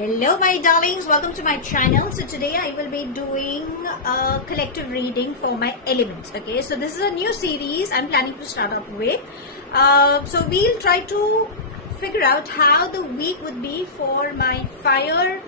Hello my darlings, welcome to my channel. So today I will be doing a collective reading for my elements. Okay, so this is a new series I'm planning to start up with. So we'll try to figure out how the week would be for my fire,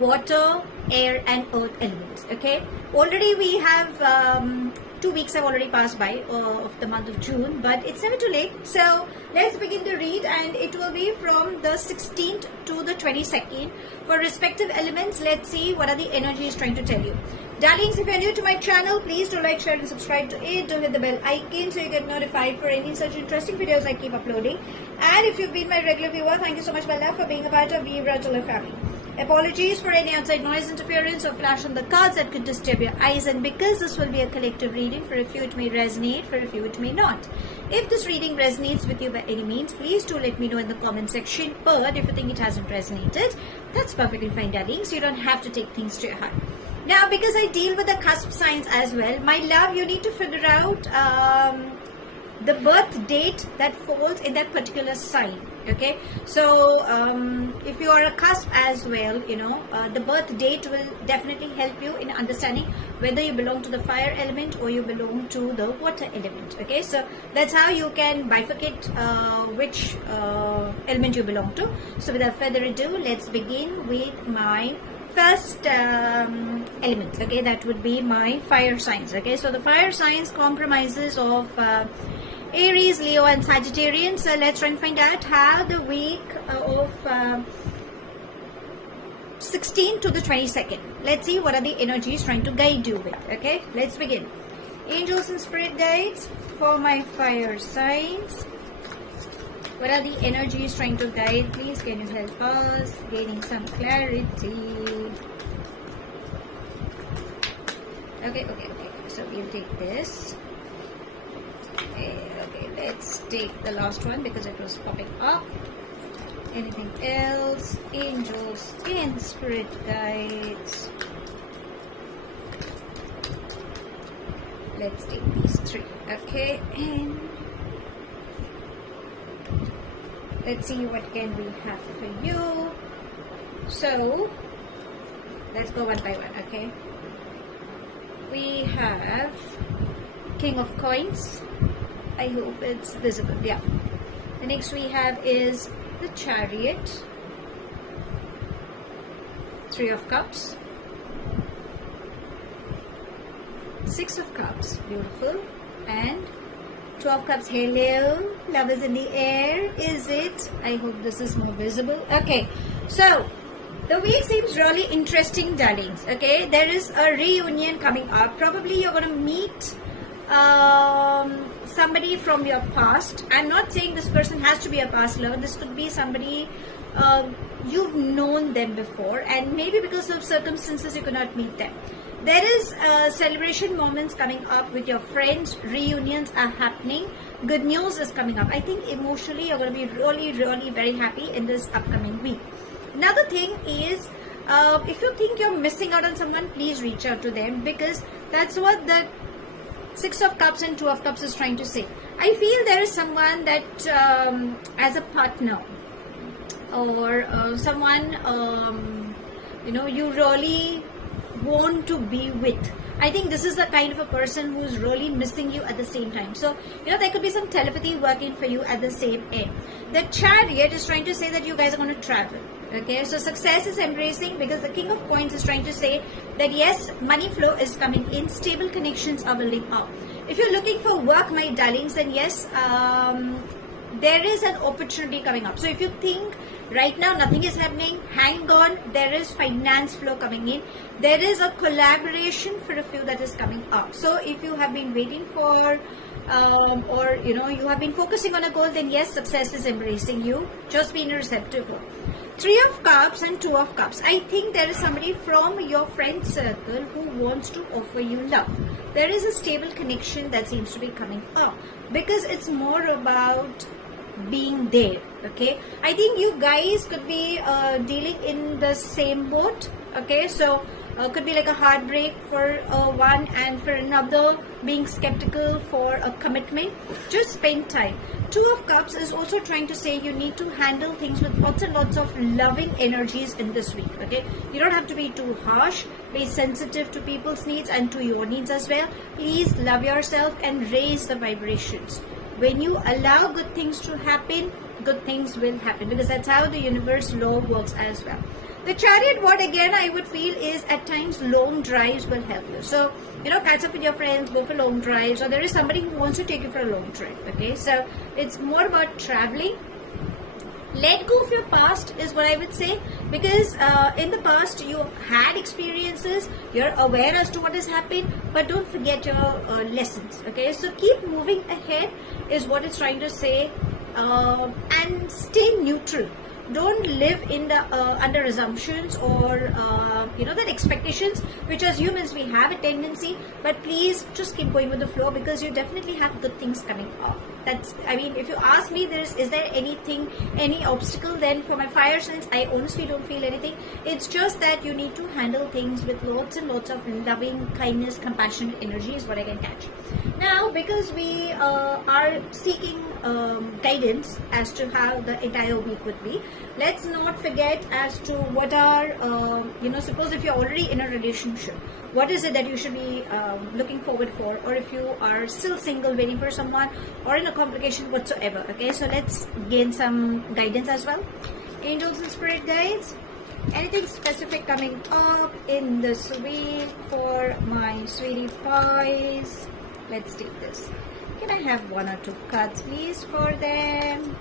water, air and earth elements. Okay, already we have 2 weeks have already passed by of the month of June, but it's never too late. So let's begin the read, and it will be from the 16th to the 22nd for respective elements. Let's see what are the energies trying to tell you. Darlings, if you're new to my channel, please do like, share and subscribe to it. Do hit the bell icon so you get notified for any such interesting videos I keep uploading. And if you've been my regular viewer, thank you so much, my love, for being a part of Virgo family. Apologies for any outside noise, interference or flash on the cards that could disturb your eyes, and because this will be a collective reading, for a few it may resonate, for a few it may not. If this reading resonates with you by any means, please do let me know in the comment section. But if you think it hasn't resonated, that's perfectly fine, darlings. You don't have to take things to your heart. Now, because I deal with the cusp signs as well, my love, you need to figure out the birth date that falls in that particular sign. Okay, so if you are a cusp as well, you know, the birth date will definitely help you in understanding whether you belong to the fire element or you belong to the water element. Okay, so that's how you can bifurcate which element you belong to. So without further ado, let's begin with my first element. Okay, that would be my fire signs. Okay, so the fire signs compromises of Aries, Leo and Sagittarius. So let's try and find out how the week of 16th to the 22nd. Let's see what are the energies trying to guide you with. Okay, let's begin. Angels and spirit guides for my fire signs. What are the energies trying to guide? Please, can you help us gaining some clarity? Okay. So we'll take this. Okay, let's take the last one because it was popping up. Anything else? Angels and spirit guides. Let's take these three. Okay, and let's see what can we have for you. So let's go one by one. Okay, we have King of Coins. I hope it's visible. Yeah. The next we have is the Chariot, Three of Cups, Six of Cups, beautiful, and 12 Cups. Hello, love is in the air. Is it? I hope this is more visible. Okay, so the week seems really interesting, darlings. Okay, there is a reunion coming up. Probably you're going to meet somebody from your past. I'm not saying this person has to be a past lover. This could be somebody you've known them before, and maybe because of circumstances you cannot meet them. There is celebration moments coming up with your friends. Reunions are happening. Good news is coming up. I think emotionally you're going to be really very happy in this upcoming week. Another thing is, if you think you're missing out on someone, please reach out to them, because that's what the Six of Cups and Two of Cups is trying to say. I feel there is someone that as a partner or someone you know, you really want to be with. I think this is the kind of a person who is really missing you at the same time. So, you know, there could be some telepathy working for you at the same end. The Chariot is trying to say that you guys are going to travel. Okay, so success is embracing, because the King of Coins is trying to say that yes, money flow is coming in, stable connections are building up. If you're looking for work, my darlings, then yes, there is an opportunity coming up. So if you think right now nothing is happening, hang on, there is finance flow coming in. There is a collaboration for a few that is coming up. So if you have been waiting for or you know, you have been focusing on a goal, then yes, success is embracing you. Just be in a receptive mode. Three of Cups and Two of Cups. I think there is somebody from your friend circle who wants to offer you love. There is a stable connection that seems to be coming up, because it's more about being there. Okay, I think you guys could be dealing in the same boat. Okay, so Could be like a heartbreak for one, and for another being skeptical for a commitment. Just spend time. Two of Cups is also trying to say you need to handle things with lots and lots of loving energies in this week. Okay, you don't have to be too harsh. Be sensitive to people's needs and to your needs as well. Please love yourself and raise the vibrations. When you allow good things to happen, good things will happen, because that's how the universe law works as well. The Chariot, what again I would feel is at times long drives will help you. So, catch up with your friends, go for long drives, or there is somebody who wants to take you for a long trip. Okay, so it's more about traveling. Let go of your past is what I would say, because in the past you had experiences, you're aware as to what has happened, but don't forget your lessons. Okay, so keep moving ahead is what it's trying to say, and stay neutral. Don't live in the under assumptions or that expectations, which as humans we have a tendency, but please just keep going with the flow, because you definitely have good things coming up. If you ask me, is there anything, any obstacle? Then for my fire signs, I honestly don't feel anything. It's just that you need to handle things with lots and lots of loving, kindness, compassionate energy is what I can catch. Now, because we are seeking guidance as to how the entire week would be, let's not forget as to what are, suppose if you're already in a relationship, what is it that you should be looking forward for, or if you are still single waiting for someone, or in a complication whatsoever. Okay, so let's gain some guidance as well. Angels and spirit guides, anything specific coming up in this week for my sweetie pies? Let's take this. Can I have one or two cards please for them?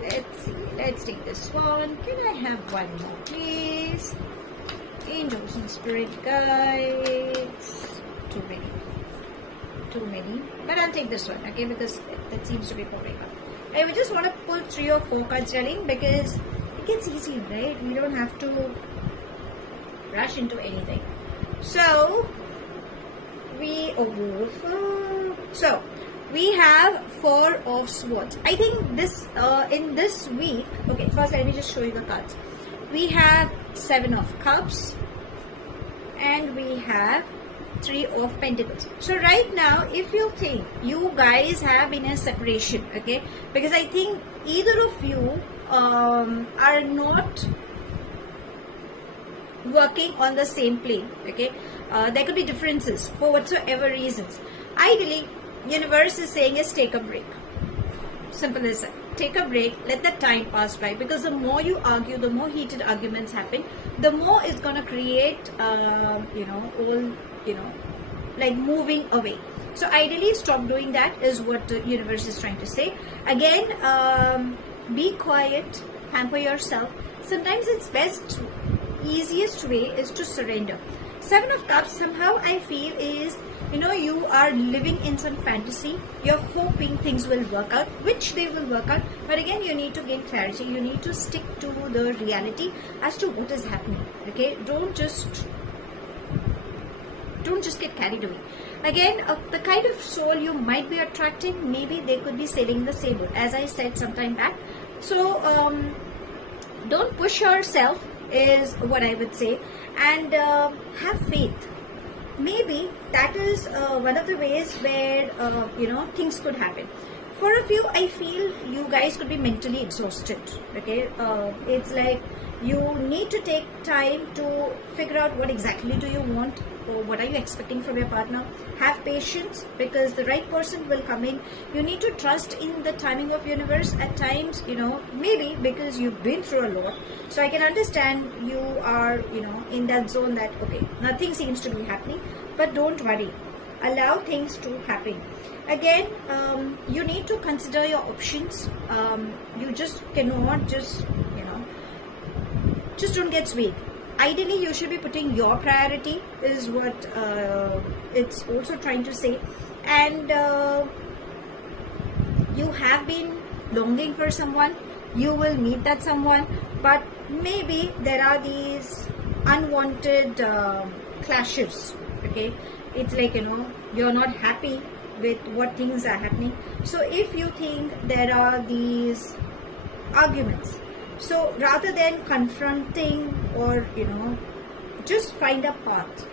Let's see, let's take this one. Can I have one more please? Angels and spirit guides. Too many, but I'll take this one, okay, because that seems to be popping up. I would just want to pull 3 or 4 cards, darling, because it gets easy, right? We don't have to rush into anything. So we have 4 of swords. I think this in this week, okay, first let me just show you the cards. We have 7 of cups and we have 3 of pentacles. So right now, if you think you guys have been in a separation, okay, because I think either of you are not working on the same plane, okay, there could be differences for whatsoever reasons. Ideally, universe is saying is take a break. Simple as that. Take a break, let the time pass by, because the more you argue, the more heated arguments happen, the more it's going to create like moving away. So ideally stop doing that is what the universe is trying to say. Again, be quiet, pamper yourself. Sometimes it's best, easiest way is to surrender. 7 of cups, somehow I feel is, you are living in some fantasy. You're hoping things will work out, which they will work out. But again, you need to gain clarity. You need to stick to the reality as to what is happening. Okay, don't just get carried away. Again, the kind of soul you might be attracting, maybe they could be sailing the same boat, as I said some time back. So don't push yourself is what I would say, and have faith. Maybe that is one of the ways where things could happen. For a few, I feel you guys could be mentally exhausted. Okay, it's like you need to take time to figure out what exactly do you want, or what are you expecting from your partner. Have patience, because the right person will come in. You need to trust in the timing of universe. At times, maybe because you've been through a lot, so I can understand you are in that zone that okay, nothing seems to be happening, but don't worry, allow things to happen. Again, you need to consider your options. You just cannot just don't get swayed. Ideally, you should be putting your priority is what it's also trying to say. And you have been longing for someone, you will meet that someone, but maybe there are these unwanted clashes. Okay, it's like you're not happy with what things are happening. So if you think there are these arguments, so rather than confronting or just find a path.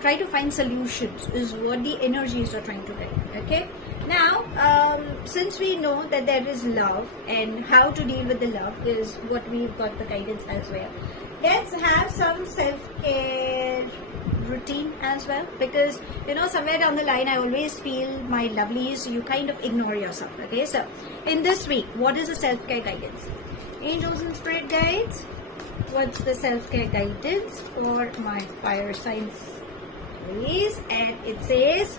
Try to find solutions is what the energies are trying to get. Okay, now since we know that there is love and how to deal with the love is what we've got the guidance as well. Let's have some self-care routine as well, because somewhere down the line I always feel, my lovelies, you kind of ignore yourself. Okay, so in this week, what is the self-care guidance? Angels and spirit guides, what's the self-care guidance for my fire signs? And it says,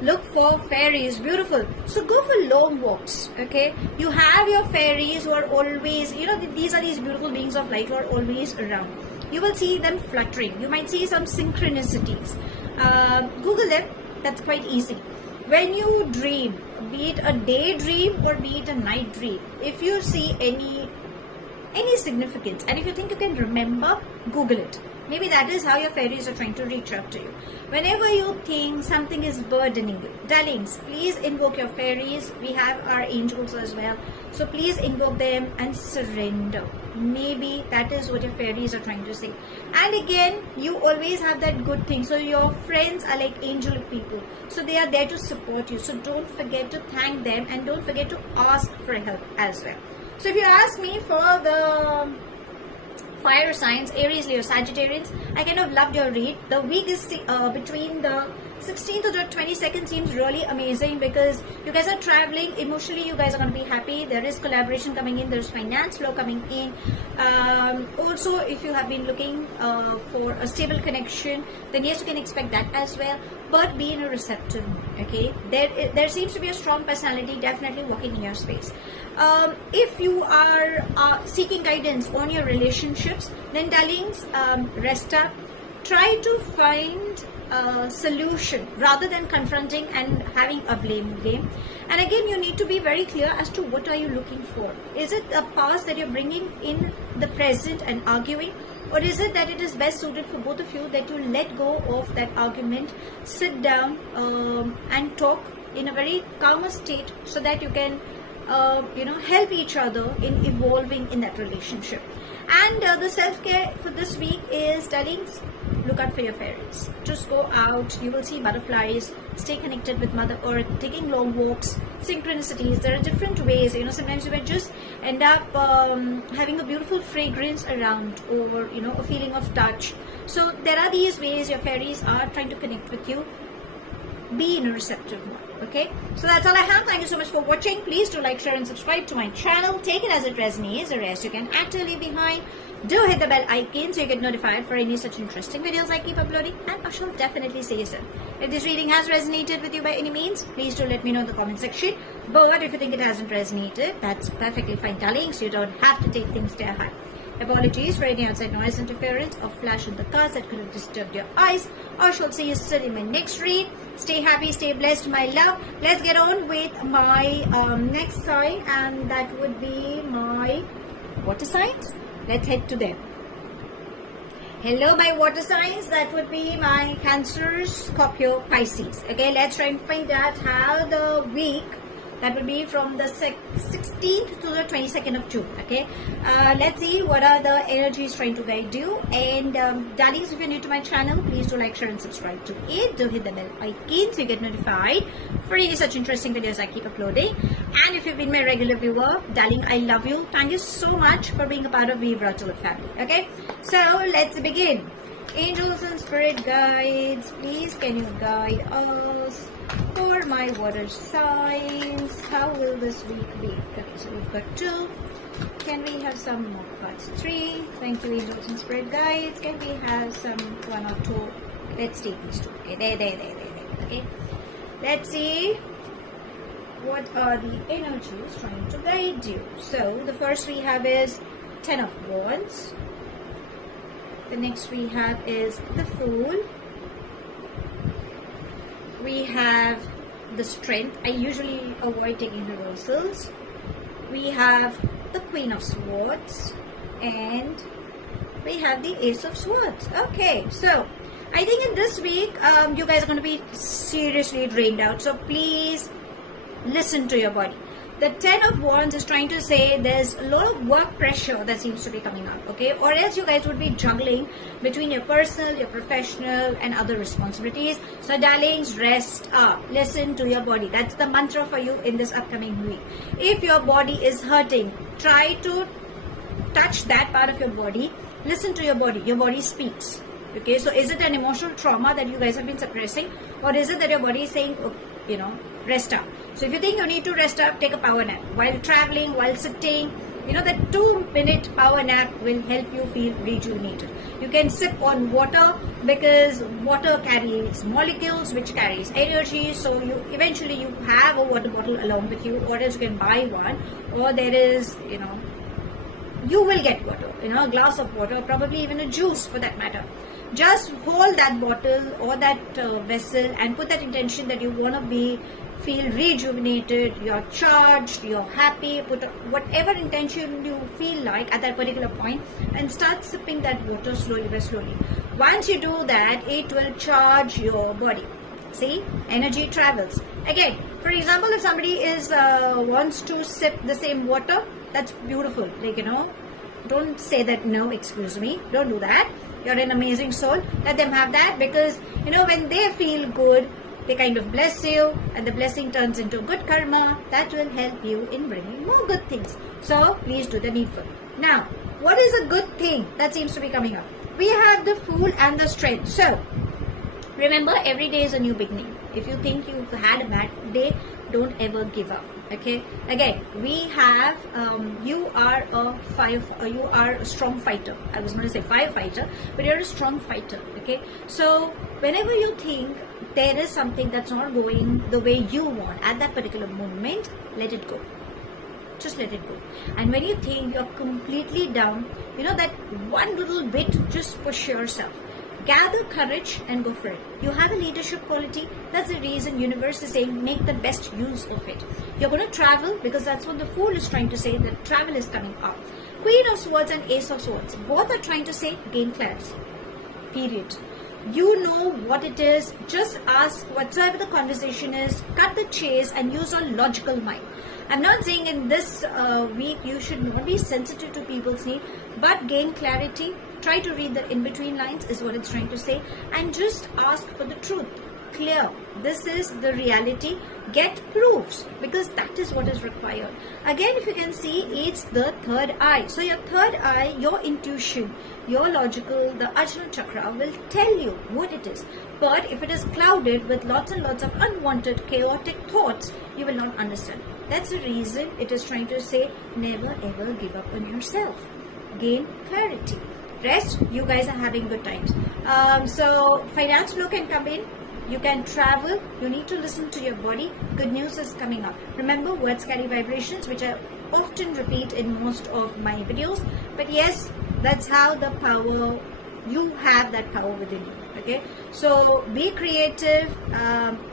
look for fairies. Beautiful. So go for long walks. Okay, you have your fairies who are always, these are these beautiful beings of light who are always around. You will see them fluttering. You might see some synchronicities. Google them. That's quite easy. When you dream, be it a daydream or be it a night dream, if you see any significance, and if you think you can remember, Google it. Maybe that is how your fairies are trying to reach out to you. Whenever you think something is burdening you, darlings, please invoke your fairies. We have our angels as well. So please invoke them and surrender. Maybe that is what your fairies are trying to say. And again, you always have that good thing. So your friends are like angelic people. So they are there to support you. So don't forget to thank them and don't forget to ask for help as well. So if you ask me for the fire signs, Aries, Leo, Sagittarius, I kind of loved your read. The week is between the 16th to the 22nd seems really amazing, because you guys are traveling. Emotionally, you guys are going to be happy. There is collaboration coming in. There's finance flow coming in. Also, if you have been looking for a stable connection, then yes, you can expect that as well. But be in a receptive mood. Okay, there seems to be a strong personality definitely walking in your space. If you are seeking guidance on your relationships, then darlings, rest up. Try to find a solution rather than confronting and having a blame game. And again, you need to be very clear as to what are you looking for. Is it a past that you're bringing in the present and arguing, or is it that it is best suited for both of you that you let go of that argument, sit down and talk in a very calmer state, so that you can help each other in evolving in that relationship. And the self-care for this week is, darlings, look out for your fairies. Just go out, you will see butterflies, stay connected with Mother Earth, taking long walks, synchronicities. There are different ways, sometimes you might just end up having a beautiful fragrance around, or a feeling of touch. So there are these ways your fairies are trying to connect with you. Be in a receptive mode. Okay, so that's all I have. Thank you so much for watching. Please do like, share and subscribe to my channel. Take it as it resonates. The rest you can actually leave behind. Do hit the bell icon so you get notified for any such interesting videos I keep uploading, and I shall definitely see you soon. If this reading has resonated with you by any means, please do let me know in the comment section. But if you think it hasn't resonated, that's perfectly fine, darlings. You don't have to take things to your heart. Apologies for any outside noise interference or flash in the cards that could have disturbed your eyes. I shall see you soon in my next read. Stay happy, stay blessed, my love. Let's get on with my next sign, and that would be my water signs. Let's head to them. Hello, my water signs. That would be my Cancer, Scorpio, Pisces. Okay, let's try and find out how the week, that will be from the 16th to the 22nd of June. Okay, let's see what are the energies trying to guide you. And darlings, if you're new to my channel, please do like, share and subscribe to it. Do hit the bell icon so you get notified for any such interesting videos I keep uploading. And if you've been my regular viewer, darling, I love you. Thank you so much for being a part of the Virgo family. Okay, so let's begin. Angels and spirit guides, please can you guide us for my water signs? How will this week be? Okay, so we've got 2. Can we have some more cards? 3. Thank you, angels and spirit guides. Can we have some 1 or 2? Let's take these 2. Okay, there. Okay, let's see what are the energies trying to guide you. So the first we have is 10 of Wands. The next we have is the Fool. We have the Strength. I usually avoid taking reversals. We have the Queen of Swords. And we have the Ace of Swords. Okay, so I think in this week, you guys are going to be seriously drained out. So please listen to your body. The 10 of Wands is trying to say there's a lot of work pressure that seems to be coming up, okay? Or else you guys would be juggling between your personal, your professional, and other responsibilities. So darlings, rest up. Listen to your body. That's the mantra for you in this upcoming week. If your body is hurting, try to touch that part of your body. Listen to your body. Your body speaks. Okay, so is it an emotional trauma that you guys have been suppressing, or is it that your body is saying, oh, you know, rest up? So if you think you need to rest up, take a power nap. While traveling, while sitting, you know, that 2-minute power nap will help you feel rejuvenated. You can sip on water because water carries molecules which carries energy. So you eventually you have a water bottle along with you, or else you can buy one, or there is, you know, you will get water, you know, a glass of water, probably even a juice for that matter. Just hold that bottle or that vessel and put that intention that you want to feel rejuvenated, you're charged, you're happy, put whatever intention you feel like at that particular point, and start sipping that water slowly by slowly. Once you do that, it will charge your body. See, energy travels. Again, for example, if somebody wants to sip the same water, that's beautiful. Like, you know, don't say that, no, excuse me, don't do that. You're an amazing soul. Let them have that, because, you know, when they feel good, they kind of bless you, and the blessing turns into good karma that will help you in bringing more good things. So please do the needful. Now, what is a good thing that seems to be coming up? We have the Fool and the Strength. So remember, every day is a new beginning. If you think you've had a bad day, don't ever give up. Okay, again, we have you are a strong fighter. I was going to say firefighter, but you're a strong fighter. Okay, so whenever you think there is something that's not going the way you want at that particular moment, let it go. Just let it go. And when you think you're completely down, you know, that one little bit, just push yourself. Gather courage and go for it. You have a leadership quality. That's the reason universe is saying make the best use of it. You're going to travel, because that's what the Fool is trying to say, that travel is coming up. Queen of Swords and Ace of Swords, both are trying to say gain clarity. Period. You know what it is. Just ask whatsoever the conversation is. Cut the chase and use a logical mind. I'm not saying in this week you should not be sensitive to people's need, but gain clarity. Try to read the in-between lines is what it's trying to say, and just ask for the truth. Clear. This is the reality. Get proofs, because that is what is required. Again, if you can see, it's the third eye. So your third eye, your intuition, your logical, the Ajna chakra will tell you what it is. But if it is clouded with lots and lots of unwanted, chaotic thoughts, you will not understand. That's the reason it is trying to say never ever give up on yourself. Gain clarity. Rest, you guys are having good times. So finance flow can come in. You can travel. You need to listen to your body. Good news is coming up. Remember, words carry vibrations, which I often repeat in most of my videos. But yes, that's how the power, you have that power within you. Okay, so be creative,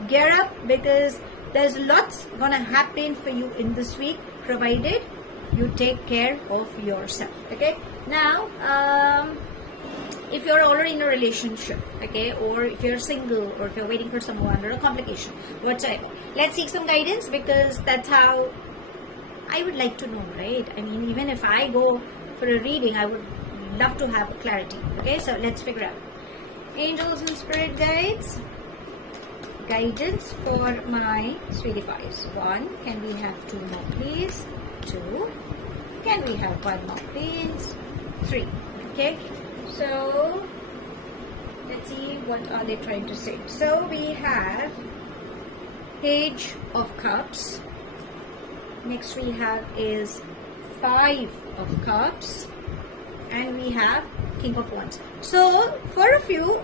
gear up, because there's lots gonna happen for you in this week, provided you take care of yourself. Okay, now if you're already in a relationship, okay, or if you're single, or if you're waiting for someone, or a complication, whatsoever, let's seek some guidance, because that's how I would like to know, right? I mean, even if I go for a reading, I would love to have clarity. Okay, so let's figure out. Angels and spirit guides, guidance for my sweetie pies. 1, can we have 2 more please? 2, can we have 1 more please? 3. Okay, so let's see what are they trying to say. So we have Page of Cups. Next we have is 5 of Cups, and we have King of Wands. So for a few,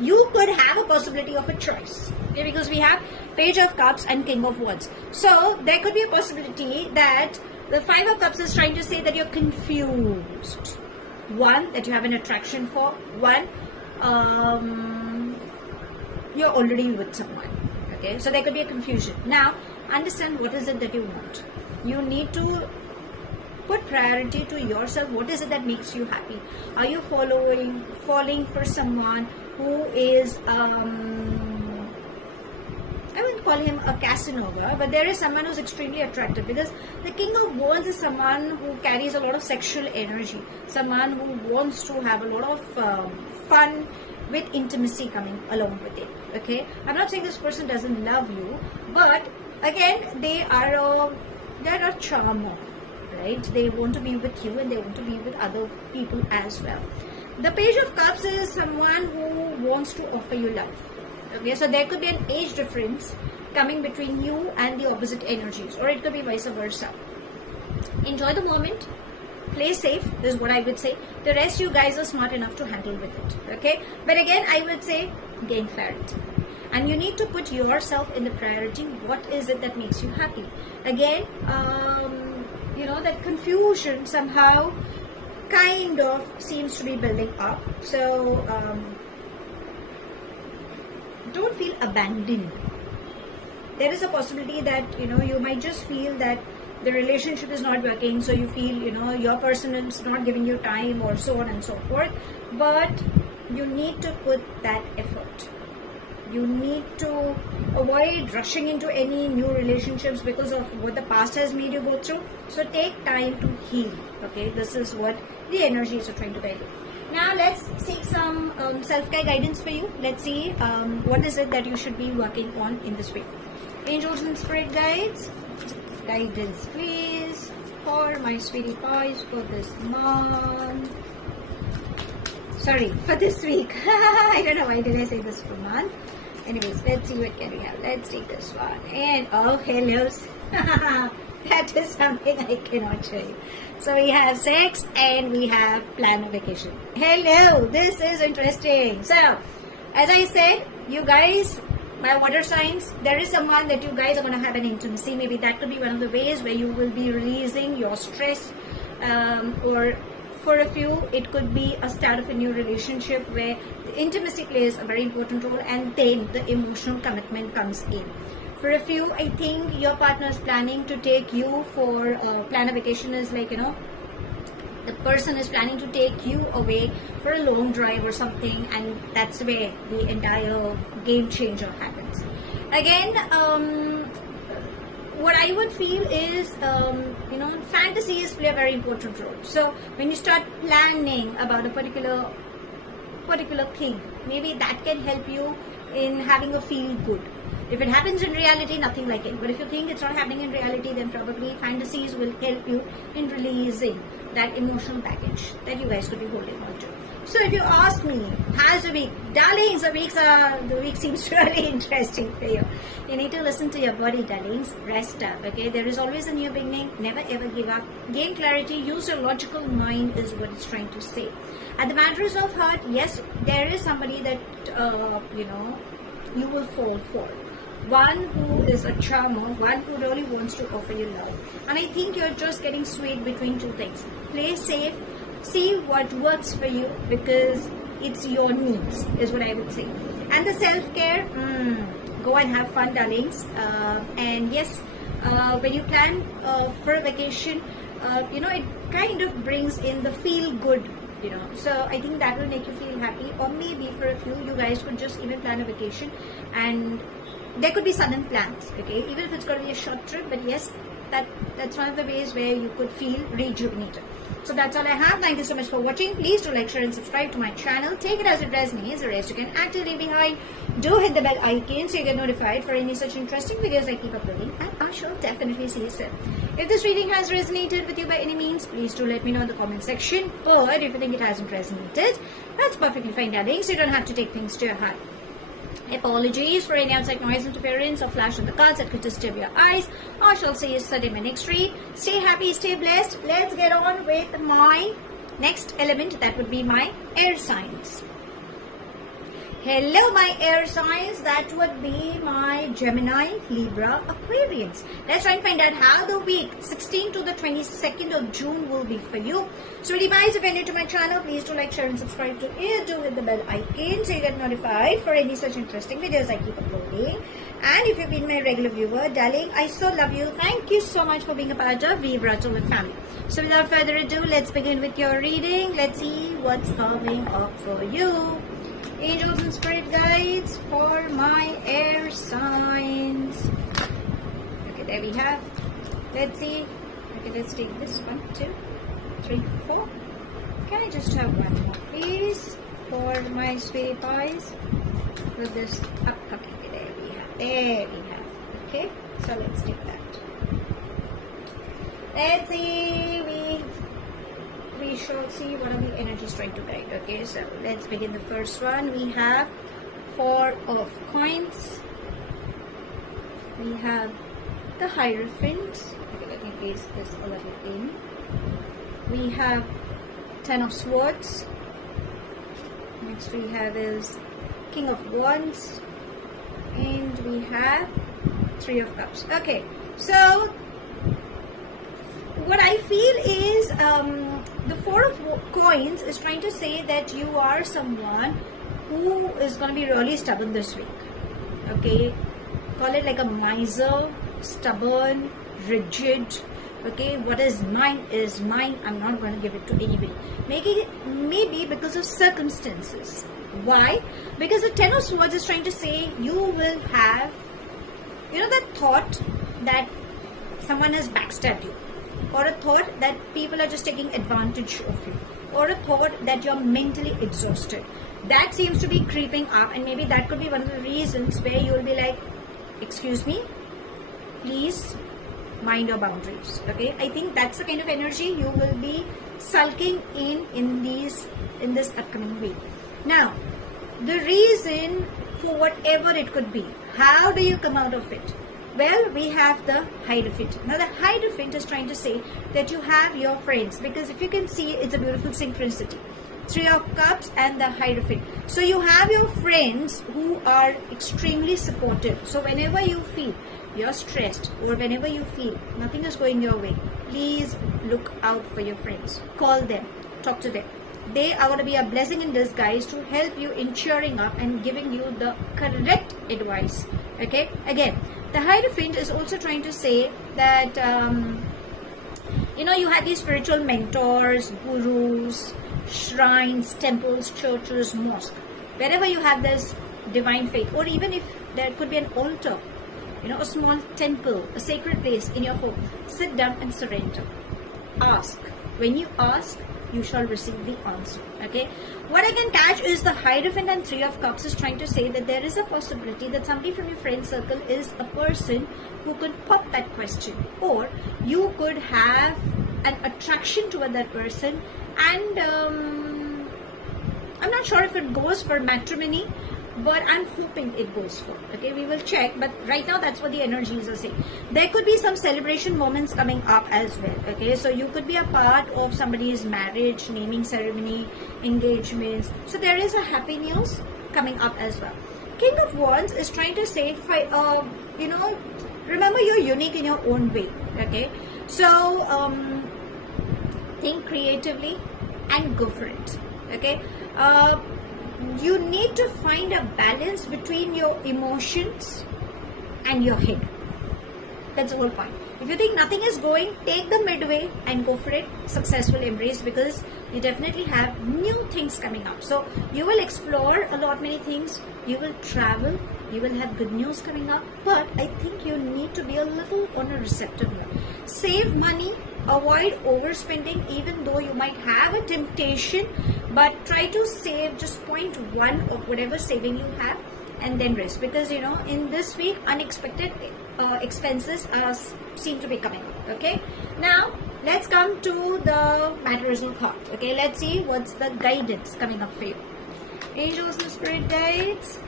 you could have a possibility of a choice, okay, because we have Page of Cups and King of Wands. So there could be a possibility that the 5 of Cups is trying to say that you're confused. 1, that you have an attraction for. 1, you're already with someone. Okay, so there could be a confusion. Now, understand what is it that you want. You need to put priority to yourself. What is it that makes you happy? Are you falling for someone who is I wouldn't call him a Casanova, but there is someone who's extremely attractive, because the King of Wands is someone who carries a lot of sexual energy, someone who wants to have a lot of fun with intimacy coming along with it. Okay, I'm not saying this person doesn't love you, but again, they are a charmer, right? They want to be with you and they want to be with other people as well. The Page of Cups is someone who wants to offer you love. Okay, so there could be an age difference coming between you and the opposite energies, or it could be vice versa. Enjoy the moment, play safe is what I would say. The rest you guys are smart enough to handle with it. Okay, but again, I would say gain clarity, and you need to put yourself in the priority. What is it that makes you happy? Again, you know, that confusion somehow kind of seems to be building up. So don't feel abandoned. There is a possibility that, you know, you might just feel that the relationship is not working, so you feel, you know, your person is not giving you time, or so on and so forth. But you need to put that effort. You need to avoid rushing into any new relationships because of what the past has made you go through. So take time to heal. Okay, this is what the energies are trying to guide you. Now let's seek some self-care guidance for you. Let's see what is it that you should be working on in this week. Angels and spirit guides, guidance please for my sweetie pies for this month. Sorry, for this week. I don't know why did I say this for month. Anyways, let's see what can we have. Let's take this one. And oh, hellos. That is something I cannot show you. So we have sex and we have plan a vacation. Hello, this is interesting. So, as I said, you guys, my water signs, there is someone that you guys are going to have an intimacy. Maybe that could be one of the ways where you will be releasing your stress, or for a few, it could be a start of a new relationship where the intimacy plays a very important role, and then the emotional commitment comes in. For a few, I think your partner is planning to take you for plan a vacation. Is like, you know, the person is planning to take you away for a long drive or something, and that's where the entire game changer happens. Again, what I would feel is, you know, fantasies play a very important role. So when you start planning about a particular thing, maybe that can help you in having a feel good. If it happens in reality, nothing like it. But if you think it's not happening in reality, then probably fantasies will help you in releasing that emotional baggage that you guys could be holding on to. So if you ask me, how's the week? Darlings, the week seems really interesting for you. You need to listen to your body, darlings. Rest up, okay? There is always a new beginning. Never ever give up. Gain clarity. Use your logical mind is what it's trying to say. At the matters of heart, yes, there is somebody that, you know, you will fall for. One who is a charmer, one who really wants to offer you love. And I think you're just getting swayed between two things. Play safe. See what works for you, because it's your needs, is what I would say. And the self-care, go and have fun, darlings. And yes, when you plan for a vacation, you know, it kind of brings in the feel good, you know. So I think that will make you feel happy. Or maybe for a few, you guys could just even plan a vacation, and there could be sudden plans, okay? Even if it's going to be a short trip, but yes, that's one of the ways where you could feel rejuvenated. So that's all I have. Thank you so much for watching. Please do like, share and subscribe to my channel. Take it as it resonates. The rest you can actively behind. Do hit the bell icon so you get notified for any such interesting videos I keep uploading. And I shall definitely see you soon. If this reading has resonated with you by any means, please do let me know in the comment section. But if you think it hasn't resonated, that's perfectly fine, darling. So you don't have to take things to your heart. Apologies for any outside noise, interference, or flash of the cards that could disturb your eyes. I shall see you soon in my next read. Stay happy, stay blessed. Let's get on with my next element. That would be my air signs. Hello, my air signs. That would be my Gemini, Libra, Aquarians. Let's try and find out how the week 16th to the 22nd of June will be for you. So, guys, if you're new to my channel, please do like, share, and subscribe to it. Do hit the bell icon so you get notified for any such interesting videos I keep uploading. And if you've been my regular viewer, darling, I so love you. Thank you so much for being a part of Virgo family. So, without further ado, let's begin with your reading. Let's see what's coming up for you. Angels and spirit guides for my air signs. Okay, there we have. Let's see. Okay, let's take this 1, 2, 3, 4. Can I just have one more, please, for my sweetie pies? With this up. Okay, there we have. There we have. Okay, so let's take that. Let's see. We shall see what are the energies trying to guide. Okay, so let's begin the first one. We have 4 of coins. We have the Hierophant. Okay, let me place this a little in. We have 10 of Swords. Next we have is King of Wands. And we have 3 of Cups. Okay, so what I feel is the 4 of coins is trying to say that you are someone who is going to be really stubborn this week. Okay, call it like a miser, stubborn, rigid. Okay, what is mine is mine. I'm not going to give it to anybody. Maybe because of circumstances. Why? Because the 10 of Swords is trying to say you will have, that thought that someone has backstabbed you, or a thought that people are just taking advantage of you, or a thought that you're mentally exhausted. That seems to be creeping up, and maybe that could be one of the reasons where you'll be like, excuse me, please mind your boundaries. Okay, I think that's the kind of energy you will be sulking in this upcoming week. Now, the reason for whatever it could be, how do you come out of it? Well, we have the Hierophant. Now, the Hierophant is trying to say that you have your friends, because if you can see, it's a beautiful synchronicity. 3 of Cups and the Hierophant. So you have your friends who are extremely supportive. So whenever you feel you're stressed, or whenever you feel nothing is going your way, please look out for your friends. Call them, talk to them. They are going to be a blessing in disguise to help you in cheering up and giving you the correct advice. Okay, again, the Hierophant is also trying to say that you have these spiritual mentors, gurus, shrines, temples, churches, mosque. Wherever you have this divine faith, or even if there could be an altar, a small temple, a sacred place in your home, sit down and surrender. Ask. When you ask, you shall receive the answer. Okay, what I can catch is the Hierophant and 3 of Cups is trying to say that there is a possibility that somebody from your friend circle is a person who could pop that question, or you could have an attraction toward that person, and I'm not sure if it goes for matrimony, but I'm hoping it goes for. Okay, we will check, but right now that's what the energies are saying. There could be some celebration moments coming up as well. Okay, so you could be a part of somebody's marriage, naming ceremony, engagements. So there is a happy news coming up as well. King of Wands is trying to say, remember you're unique in your own way. Okay, so think creatively and go for it. Okay, you need to find a balance between your emotions and your head. That's the whole point. If you think nothing is going, take the midway and go for it. Successful embrace, because you definitely have new things coming up. So you will explore many things. You will travel. You will have good news coming up. But I think you need to be a little on a receptive note. Save money. Avoid overspending, even though you might have a temptation, but try to save just 0.1 of whatever saving you have, and then rest, because in this week unexpected expenses seem to be coming. Okay, now let's come to the matters of heart. Okay, let's see what's the guidance coming up for you. Angels and spirit guides,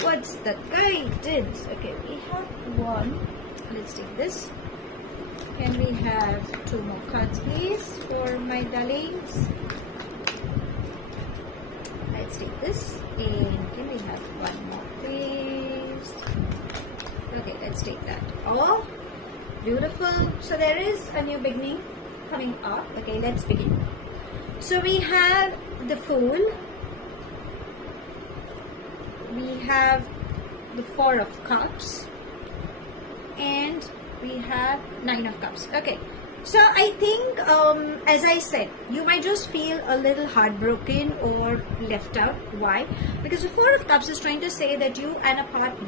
what's the guidance? Okay, we have one. Let's take this. Can we have 2 more cards, please, for my darlings? Let's take this. And can we have 1 more, please? Okay, let's take that. Oh, beautiful. So there is a new beginning coming up. Okay, let's begin. So we have the Fool. We have the 4 of Cups. And we have 9 of Cups. Okay, So I think, as I said, you might just feel a little heartbroken or left out. Why? Because the Four of Cups is trying to say that you and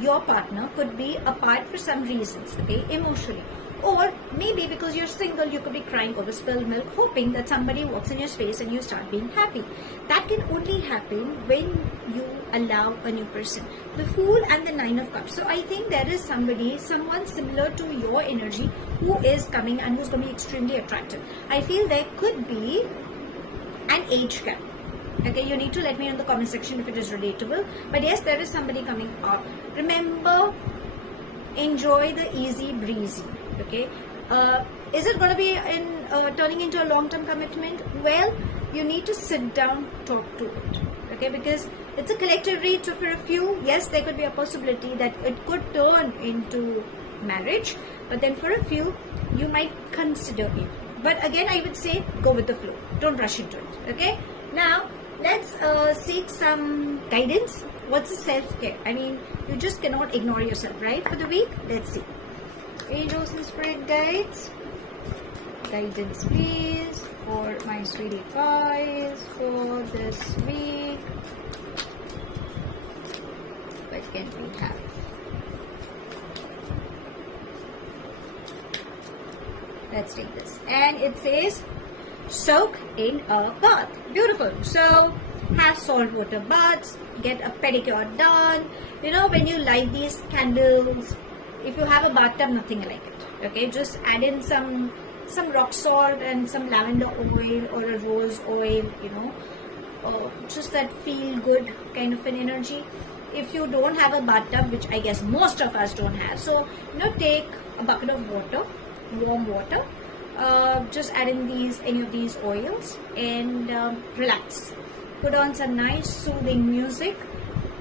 your partner could be apart for some reasons, okay, emotionally. Or maybe because you're single, you could be crying over spilled milk, hoping that somebody walks in your space and you start being happy. That can only happen when you allow a new person. The Fool and the Nine of Cups. So I think there is someone similar to your energy who is coming and who's going to be extremely attractive. I feel there could be an age gap. Okay, you need to let me know in the comment section if it is relatable. But yes, there is somebody coming up. Remember, enjoy the easy breezy. Okay, is it going to be turning into a long-term commitment? Well, you need to sit down, talk to it. Okay, because it's a collective read. So for a few, yes, there could be a possibility that it could turn into marriage. But then for a few, you might consider it. But again, I would say go with the flow. Don't rush into it. Okay. Now let's seek some guidance. What's the self-care? I mean, you just cannot ignore yourself, right? For the week, let's see. Angels and spirit guides, guidance please for my sweetie pies for this week. What can we have? Let's take this, and it says soak in a bath. Beautiful. So have salt water baths, get a pedicure done. You know, when you light these candles, if you have a bathtub, nothing like it. Okay, just add in some rock salt and some lavender oil or a rose oil, you know, just that feel good kind of an energy. If you don't have a bathtub, which I guess most of us don't have, so you know, take a bucket of water, warm water, just add in any of these oils and relax. Put on some nice soothing music,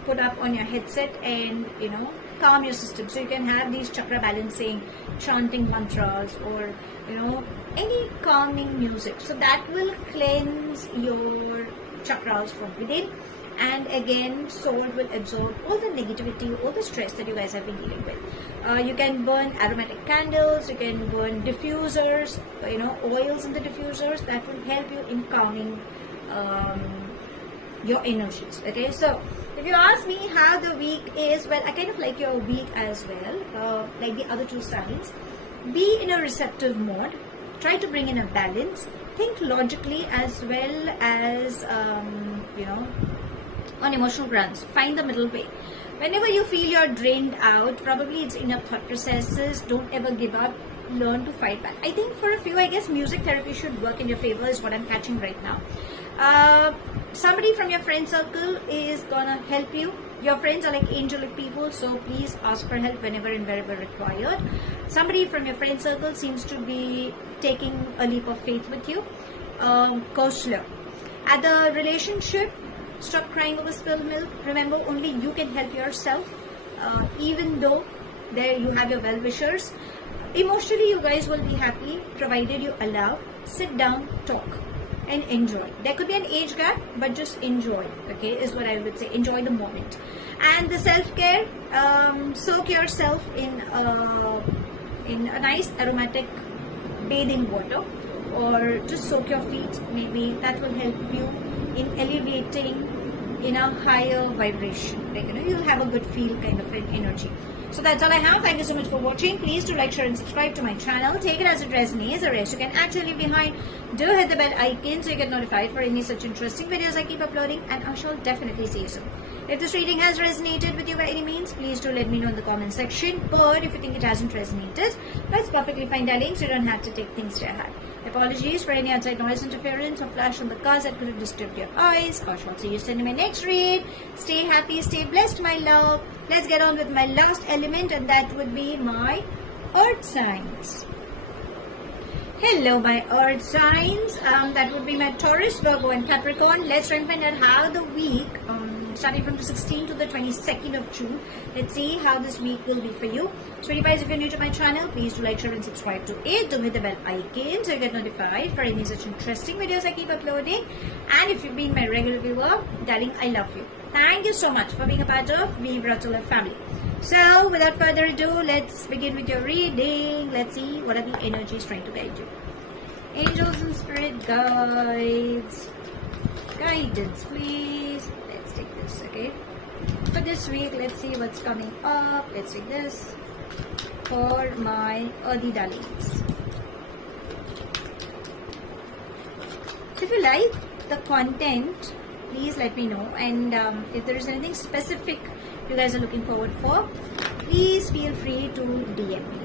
put up on your headset, and you know, calm your system. So you can have these chakra balancing, chanting mantras, or you know, any calming music. So that will cleanse your chakras from within, and again, salt will absorb all the negativity, all the stress that you guys have been dealing with. You can burn aromatic candles, you can burn diffusers, you know, oils in the diffusers that will help you in calming your energies. Okay, so if you ask me how the week is, well, I kind of like your week as well, like the other two signs. Be in a receptive mode, try to bring in a balance, think logically as well as you know, on emotional grounds. Find the middle way. Whenever you feel you're drained out, probably it's enough thought processes. Don't ever give up. Learn to fight back. I think for a few, I guess music therapy should work in your favor is what I'm catching right now. Somebody from your friend circle is gonna help you. Your friends are like angelic people, so please ask for help whenever and wherever required. Somebody from your friend circle seems to be taking a leap of faith with you. Go slow. At the relationship, stop crying over spilled milk. Remember, only you can help yourself, even though there you have your well-wishers. Emotionally, you guys will be happy provided you allow. Sit down, talk, and enjoy. There could be an age gap, but just enjoy. Okay, is what I would say. Enjoy the moment. And the self-care, soak yourself in a nice aromatic bathing water, or just soak your feet. Maybe that will help you in elevating in a higher vibration. Like, you know, you'll have a good feel kind of an energy. So that's all I have. Thank you so much for watching. Please do like, share and subscribe to my channel. Take it as it resonates. The rest you can actually leave behind. Do hit the bell icon so you get notified for any such interesting videos I keep uploading, and I shall definitely see you soon. If this reading has resonated with you by any means, please do let me know in the comment section. But if you think it hasn't resonated, that's perfectly fine, darling. So you don't have to take things to your heart. Apologies for any outside noise interference or flash on the cars that could have disturbed your eyes. I shall see you soon in my next read. Stay happy, stay blessed, my love. Let's get on with my last element, and that would be my earth signs. Hello, my earth signs. That would be my Taurus, Virgo, and Capricorn. Let's try and find out how the week, starting from the 16th to the 22nd of June. Let's see how this week will be for you. So, guys, if you're new to my channel, please do like, share, and subscribe to it. Do hit the bell icon so you get notified for any such interesting videos I keep uploading. And if you've been my regular viewer, darling, I love you. Thank you so much for being a part of Libra to Love family. So, without further ado, let's begin with your reading. Let's see what are the energies trying to guide you. Angels and spirit guides. Guidance, please. Let's take this, okay? For this week, let's see what's coming up. Let's take this for my earthy darlings. So if you like the content, please let me know. And if there is anything specific you guys are looking forward for, please feel free to DM me.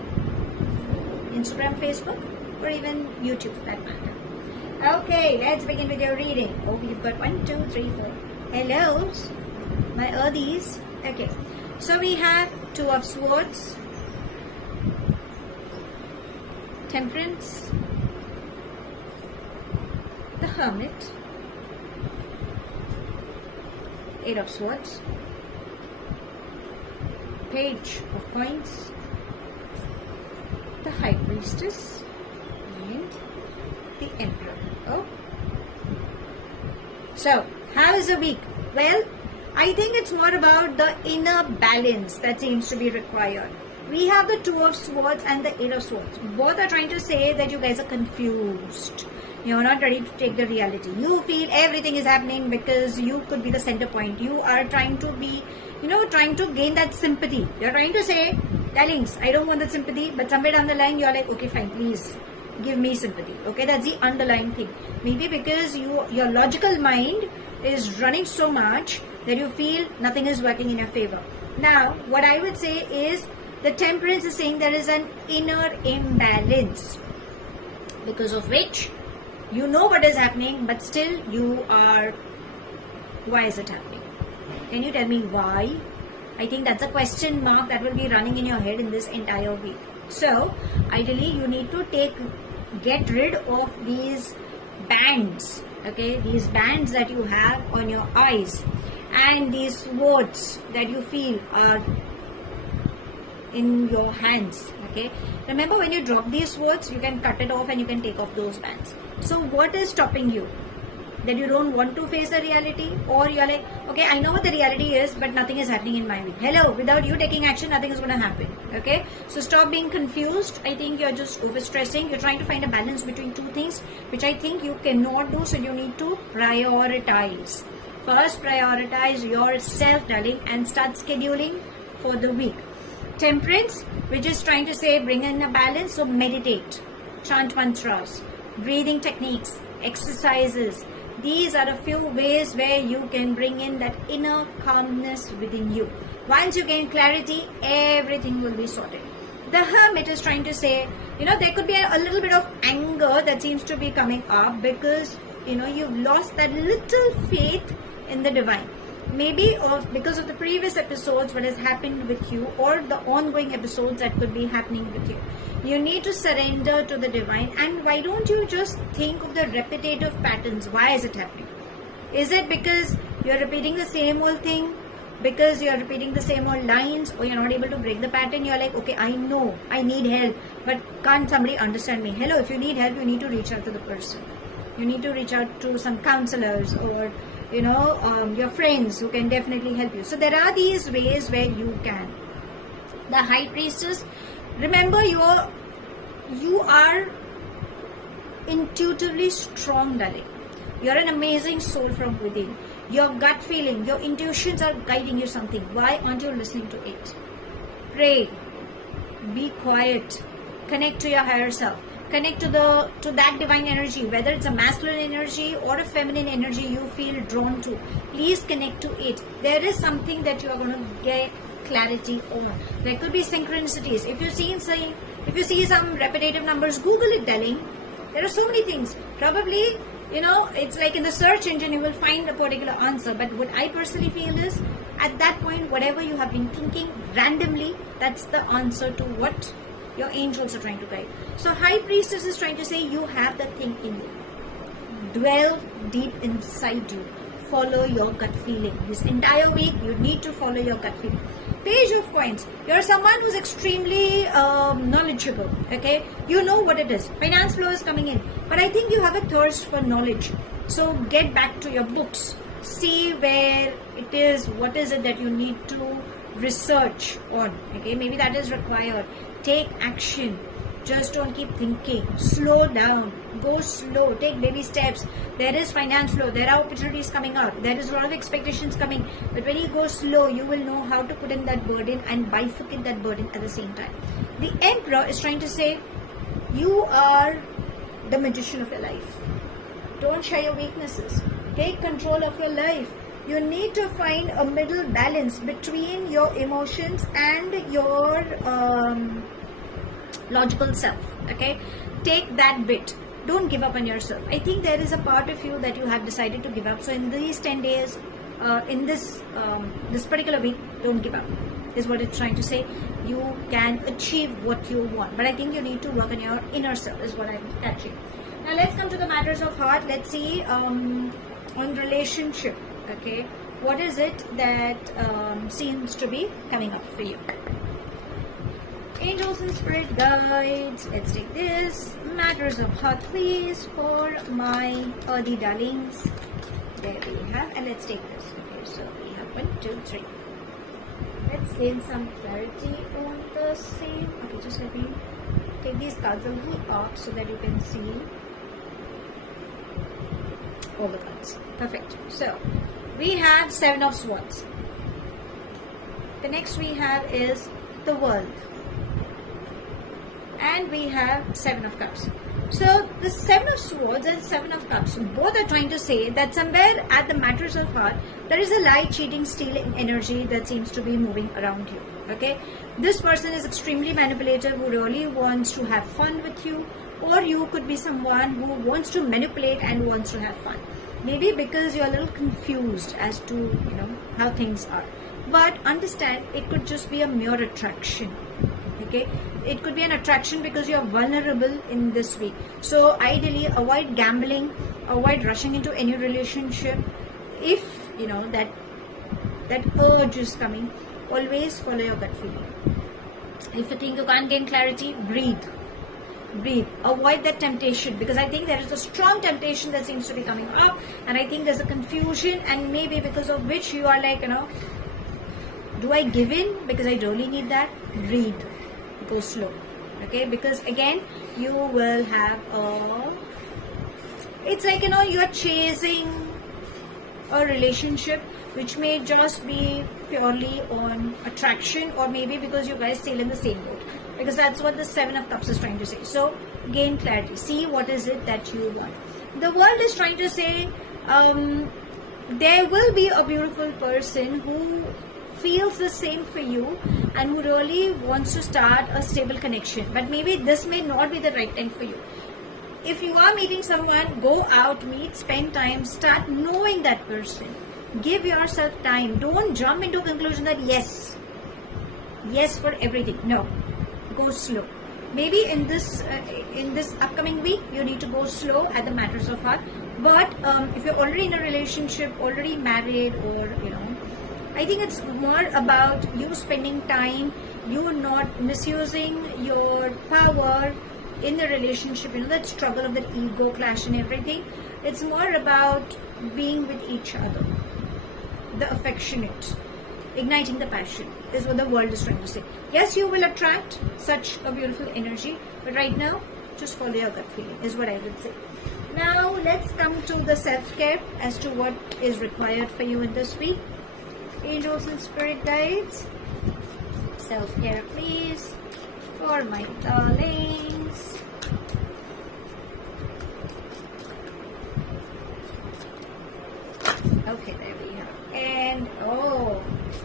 Instagram, Facebook, or even YouTube for that matter. Okay, let's begin with your reading. Oh, we've got 1, 2, 3, 4. Hellos, my earthies. Okay, so we have Two of Swords, Temperance, the Hermit, Eight of Swords, Page of Coins, the High Priestess, and the Emperor. Oh, so how is the week? Well, I think it's more about the inner balance that seems to be required. We have the Two of Swords and the Eight of Swords. Both are trying to say that you guys are confused. You're not ready to take the reality. You feel everything is happening because you could be the center point. You are trying to be, trying to gain that sympathy. You're trying to say, darlings, I don't want that sympathy, but somewhere down the line, you're like, okay, fine, please give me sympathy. Okay, that's the underlying thing. Maybe because your logical mind is running so much that you feel nothing is working in your favor. Now, what I would say is the Temperance is saying there is an inner imbalance, because of which you know what is happening, but still you are, why is it happening? Can you tell me why? I think that's a question mark that will be running in your head in this entire week. So, ideally you need to get rid of these bands, okay, these bands that you have on your eyes and these swords that you feel are in your hands, okay. Remember, when you drop these swords, you can cut it off and you can take off those bands. So what is stopping you? That you don't want to face the reality, or you're like, okay, I know what the reality is, but nothing is happening in my week. Hello, without you taking action, nothing is going to happen. Okay, so stop being confused. I think you're just overstressing. You're trying to find a balance between two things, which I think you cannot do. So you need to prioritize. First, prioritize yourself, darling, and start scheduling for the week. Temperance, which is trying to say bring in a balance. So meditate, chant mantras, breathing techniques, exercises. These are a few ways where you can bring in that inner calmness within you. Once you gain clarity, everything will be sorted. The Hermit is trying to say, there could be a little bit of anger that seems to be coming up because, you've lost that little faith in the divine. Maybe because of the previous episodes, what has happened with you, or the ongoing episodes that could be happening with you. You need to surrender to the divine. And why don't you just think of the repetitive patterns? Why is it happening? Is it because you're repeating the same old thing? Because you're repeating the same old lines, or you're not able to break the pattern? You're like, okay, I know I need help, but can't somebody understand me? Hello, if you need help, you need to reach out to the person. You need to reach out to some counselors, or your friends who can definitely help you. So there are these ways where you can. The High Priestess, remember, you are intuitively strong, darling. You're an amazing soul from within. Your gut feeling, your intuitions are guiding you something. Why aren't you listening to it? Pray, be quiet, connect to your higher self. Connect to that divine energy, whether it's a masculine energy or a feminine energy you feel drawn to. Please connect to it. There is something that you are going to get clarity on. There could be synchronicities. If you see some repetitive numbers, Google it, darling. There are so many things. Probably, it's like in the search engine you will find a particular answer. But what I personally feel is, at that point, whatever you have been thinking randomly, that's the answer to what your angels are trying to guide. So High Priestess is trying to say you have that thing in you. Dwell deep inside you. Follow your gut feeling. This entire week, you need to follow your gut feeling. Page of Coins. You're someone who's extremely knowledgeable. Okay, you know what it is. Finance flow is coming in, but I think you have a thirst for knowledge. So get back to your books. See where it is. What is it that you need to research on? Okay, maybe that is required. Take action. Just don't keep thinking. Slow down. Go slow. Take baby steps. There is finance flow. There are opportunities coming out. There is a lot of expectations coming. But when you go slow, you will know how to put in that burden and bifurcate that burden at the same time. The Emperor is trying to say, you are the magician of your life. Don't share your weaknesses. Take control of your life. You need to find a middle balance between your emotions and your logical self. Okay, take that bit. Don't give up on yourself. I think there is a part of you that you have decided to give up. So in these 10 days, in this particular week, don't give up, is what it's trying to say. You can achieve what you want, but I think you need to work on your inner self, is what I'm catching. Now let's come to the matters of heart. Let's see on relationship. Okay, what is it that seems to be coming up for you? Angels and spirit guides. Let's take this. Matters of heart, please, for my earthy darlings. There we have, and let's take this. Okay, so we have 1, 2, 3. Let's gain some clarity on the same. Okay, just let me take these cards a little up so that you can see all the cards. Perfect. So we have 7 of Swords. The next we have is the World. And we have 7 of Cups. So the 7 of Swords and 7 of Cups, both are trying to say that somewhere at the matters of heart, there is a lie, cheating, stealing energy that seems to be moving around you. Okay, this person is extremely manipulative, who really wants to have fun with you, or you could be someone who wants to manipulate and wants to have fun. Maybe because you're a little confused as to how things are. But understand, it could just be a mere attraction. Okay, it could be an attraction because you're vulnerable in this week. So ideally, avoid gambling, avoid rushing into any relationship. If that urge is coming, always follow your gut feeling. If you think you can't gain clarity, breathe. Avoid that temptation, because I think there is a strong temptation that seems to be coming up, and I think there's a confusion, and maybe because of which you are like, do I give in because I really need that? Breathe. Go slow. Okay, because again you will have it's like you're chasing a relationship which may just be purely on attraction, or maybe because you guys sail in the same boat, because that's what the 7 of Cups is trying to say. So gain clarity, see what is it that you want. The World is trying to say there will be a beautiful person who feels the same for you and who really wants to start a stable connection, but maybe this may not be the right time for you. If you are meeting someone, go out, meet, spend time, start knowing that person. Give yourself time. Don't jump into a conclusion that yes for everything. No, go slow. Maybe in this upcoming week you need to go slow at the matters of heart, but if you're already in a relationship, already married, or I think it's more about you spending time, you not misusing your power in the relationship, that struggle of that ego clash and everything. It's more about being with each other, the affectionate, igniting the passion, is what the World is trying to say. Yes, you will attract such a beautiful energy, but right now, just follow your gut feeling, is what I would say. Now, let's come to the self-care as to what is required for you in this week. Angels and spirit guides, self-care please, for my darlings. Okay, there we have. And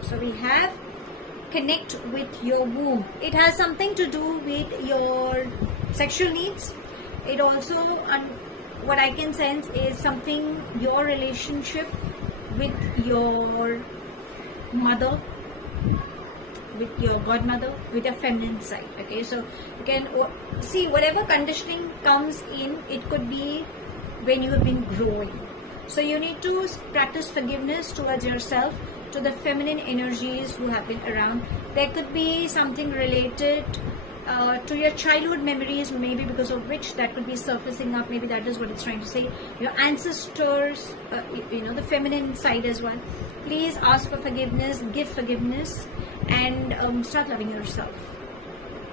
so we have connect with your womb. It has something to do with your sexual needs. It also, what I can sense is something, your relationship with your mother, with your godmother, with your feminine side. Okay, so you can see whatever conditioning comes in, it could be when you have been growing. So you need to practice forgiveness towards yourself, to the feminine energies who have been around. There could be something related to your childhood memories, maybe because of which that could be surfacing up. Maybe that is what it's trying to say. Your ancestors, the feminine side as well. Please ask for forgiveness, give forgiveness, and start loving yourself.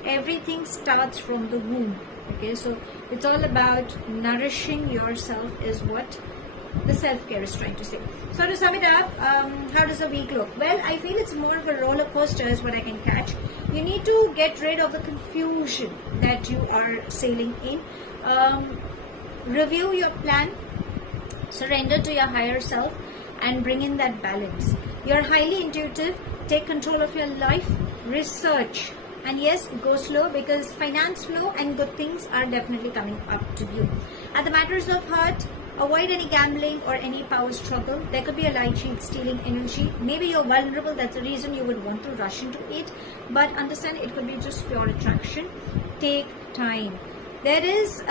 everything starts from the womb. Okay, so it's all about nourishing yourself is what the self-care is trying to say. So to sum it up, how does the week look? Well, I feel it's more of a roller coaster is what I can catch. You need to get rid of the confusion that you are sailing in. Review your plan, surrender to your higher self, and bring in that balance. You're highly intuitive. Take control of your life, research, and yes, go slow because finance flow and good things are definitely coming up to you. At the matters of heart, avoid any gambling or any power struggle. There could be a light cheat stealing energy. Maybe you're vulnerable, that's the reason you would want to rush into it, but understand it could be just pure attraction. Take time. There is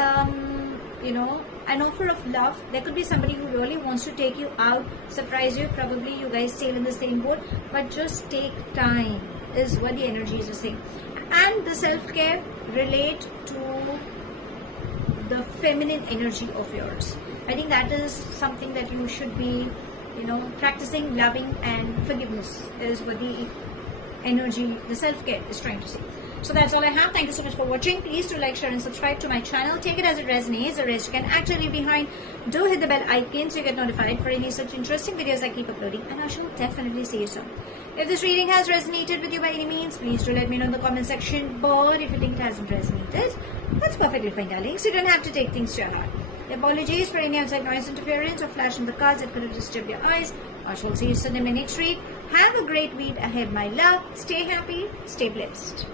an offer of love. There could be somebody who really wants to take you out, surprise you. Probably you guys sail in the same boat, but just take time is what the energies are saying. And the self-care, relate to the feminine energy of yours. I think that is something that you should be practicing. Loving and forgiveness is what the energy, the self-care is trying to say. So that's all I have. Thank you so much for watching. Please do like, share and subscribe to my channel. Take it as it resonates. The rest you can actually leave behind. Do hit the bell icon so you get notified for any such interesting videos I keep uploading, and I shall definitely see you soon. If this reading has resonated with you by any means, please do let me know in the comment section. But if you think it hasn't resonated, that's perfectly fine, darlings. You don't have to take things to your heart. Apologies for any outside noise interference or flash in the cards that could have disturbed your eyes. I shall see you soon in my next read. Have a great week ahead, my love. Stay happy, stay blessed.